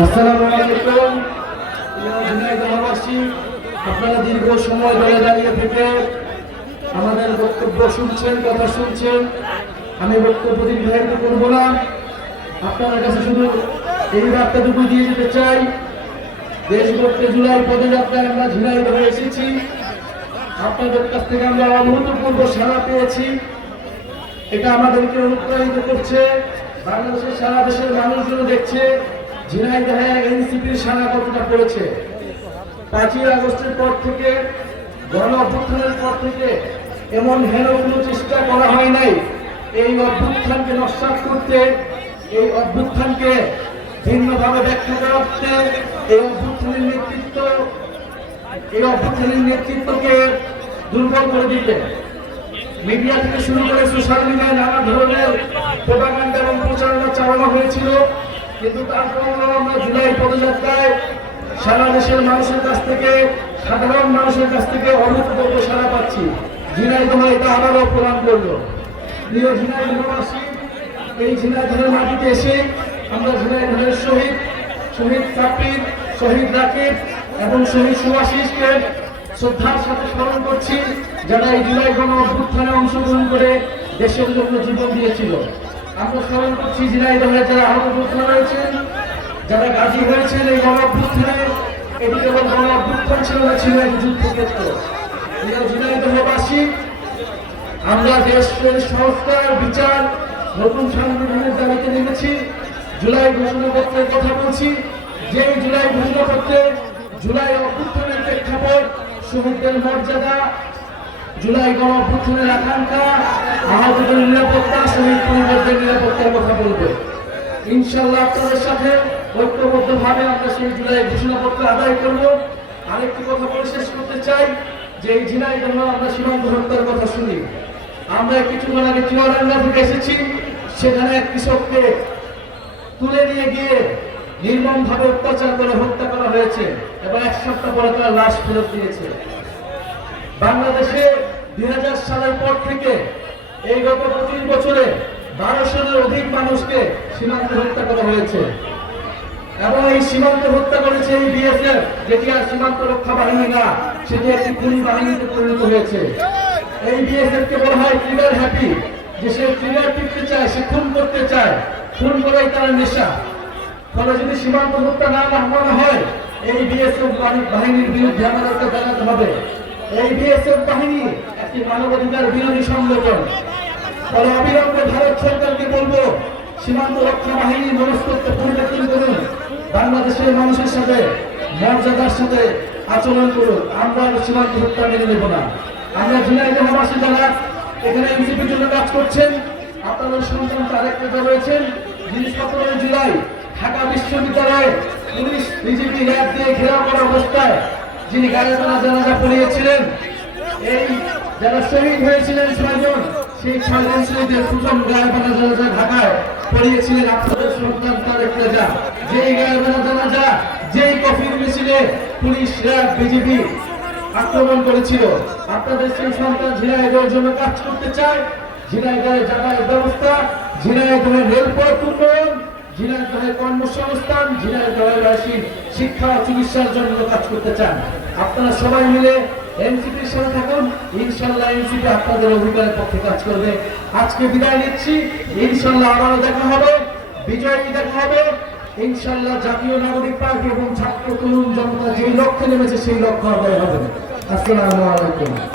আসসালামু আলাইকুম আপনারা দীর্ঘ সময় ধরে দাঁড়িয়ে থেকে আমাদের বক্তব্য শুনছেন কথা শুনছেন আমি বক্তব্য দীর্ঘায়িত করব না আপনার কাছে শুধু এই বার্তাটুকু দিয়ে যেতে চাই দেশভক্ত জুলাই পদযাত্রায় আমরা ঝুলাই ধরে এসেছি আপনাদের কাছ থেকে আমরা অভূতপূর্ব সাড়া পেয়েছি এটা আমাদেরকে অনুপ্রাণিত করছে বাংলাদেশের সারা দেশের মানুষজন দেখছে ঝিনাইদহে এনসিপির সারা কতটা করেছে পাঁচই আগস্টের পর থেকে গণ অভ্যুত্থানের পর থেকে এমন হেন কোনো চেষ্টা করা হয় নাই এই অভ্যুত্থানকে নস্বাত করতে এই অভ্যুত্থানকে ভিন্নভাবে ব্যাখ্যা করতে এই অভ্যুত্থানের নেতৃত্ব এই অভ্যুত্থানের নেতৃত্বকে দুর্বল করে দিতে মিডিয়া থেকে শুরু করে সোশ্যাল মিডিয়ায় নানা ধরনের প্রোপাগান্ডা এবং প্রচারণা চালানো হয়েছিল কিন্তু তারপর আমরা জুলাই পদযাত্রায় সারা দেশের মানুষের কাছ থেকে সাধারণ মানুষের কাছ থেকে অভূতপূর্ব সারা পাচ্ছি ঝিনাই তোমার এটা আবারও প্রমাণ করলো প্রিয় ঝিনাই ধর্মবাসী এই ঝিনাইধরের মাটিতে এসে আমরা ধরের শহীদ শহীদ কাপির শহীদ রাকিব এবং শহীদ সুভাষিসকে শ্রদ্ধার সাথে স্মরণ করছি যারা এই জুলাই গণ অভ্যুত্থানে অংশগ্রহণ করে দেশের জন্য জীবন দিয়েছিল আমরা স্মরণ করছি ঝিনাইদহে যারা আহত রয়েছেন যারা গাজী হয়েছেন এই গণঅভ্যুত্থানে এটি কেবল গণঅভ্যুত্থান ছিল না আমরা দেশের সংস্কার বিচার নতুন সংবিধানের দাবিতে নেমেছি জুলাই ঘোষণাপত্রের কথা বলছি যে জুলাই ঘোষণাপত্রে জুলাই অভ্যুত্থানের প্রেক্ষাপট শহীদদের মর্যাদা জুলাই গণ অভ্যুত্থানের আকাঙ্ক্ষা আহতদের নিরাপত্তা ইনশাল্লাহ আপনাদের সাথে ভাবে আমরা সেই জুলাই ঘোষণাপত্র আদায় করব আরেকটি কথা বলে শেষ করতে চাই যে এই জেলায় জন্য আমরা সীমান্ত হত্যার কথা শুনি আমরা কিছুক্ষণ আগে চুয়ারান্না থেকে এসেছি সেখানে এক কৃষককে তুলে নিয়ে গিয়ে নির্মম ভাবে অত্যাচার করে হত্যা করা হয়েছে এবং এক সপ্তাহ পরে তারা লাশ ফেরত দিয়েছে বাংলাদেশে দুই সালের পর থেকে এই গত পঁচিশ বছরে বারোশোর অধিক মানুষকে সীমান্তে হত্যা করা হয়েছে এবং এই সীমান্ত হত্যা করেছে এই বিএসএফ যেটি আর সীমান্ত রক্ষা বাহিনী না সেটি একটি খুন বাহিনীতে পরিণত হয়েছে এই বিএসএফ কে বলা হয় ট্রিগার হ্যাপি যে সে ট্রিগার টিপতে চায় সে খুন করতে চায় খুন করাই তার নেশা ফলে যদি সীমান্ত হত্যা না মনে হয় এই বিএসএফ বাহিনীর বিরুদ্ধে আমাদেরকে জানাতে হবে এই বিএসএফ বাহিনী একটি মানবাধিকার বিরোধী সংগঠন তাহলে অবিলম্বে ভারত সরকারকে বলবো সীমান্ত রক্ষা বাহিনী মনস্তত্ব পরিবর্তন করুন বাংলাদেশের মানুষের সাথে মর্যাদার সাথে আচরণ করুন আমরা সীমান্ত হত্যা মেনে নেব না আমরা জুলাই মহাবাসী যারা এখানে এনসিপির জন্য কাজ করছেন আপনাদের সন্তান তারেক নেতা রয়েছেন যিনি সতেরোই জুলাই ঢাকা বিশ্ববিদ্যালয়ে পুলিশ বিজেপি র্যাব দিয়ে ঘেরাও করা অবস্থায় যিনি গাড়ি জানাজা পড়িয়েছিলেন এই যারা শহীদ হয়েছিলেন ছয়জন সেই সন্ত্রাসীদের প্রথম গায়বানা জানাজা ঢাকায় পড়িয়েছিলেন আপনাদের সন্তান তারেক রাজা যেই গায়বানা জানাজা যেই কফির মিছিলে পুলিশ র্যাব বিজেপি আক্রমণ করেছিল আপনাদের সেই সন্তান ঝিনাইদহের জন্য কাজ করতে চায় ঝিনাইদহের যাতায়াত ব্যবস্থা ঝিনাইদহের রেলপথ উন্নয়ন ঝিনাইদহের কর্মসংস্থান ঝিনাইদহের শিক্ষা চিকিৎসার জন্য কাজ করতে চান আপনারা সবাই মিলে এনসিপির সাথে থাকুন ইনশাল্লাহ এনসিপি আপনাদের অধিকারের পক্ষে কাজ করবে আজকে বিদায় নিচ্ছি ইনশাল্লাহ আবারও দেখা হবে বিজয়ী দেখা হবে ইনশাল্লাহ জাতীয় নাগরিক পার্টি এবং ছাত্র তরুণ জনতা যে লক্ষ্যে নেমেছে সেই লক্ষ্য আদায় হবে আসসালামু আলাইকুম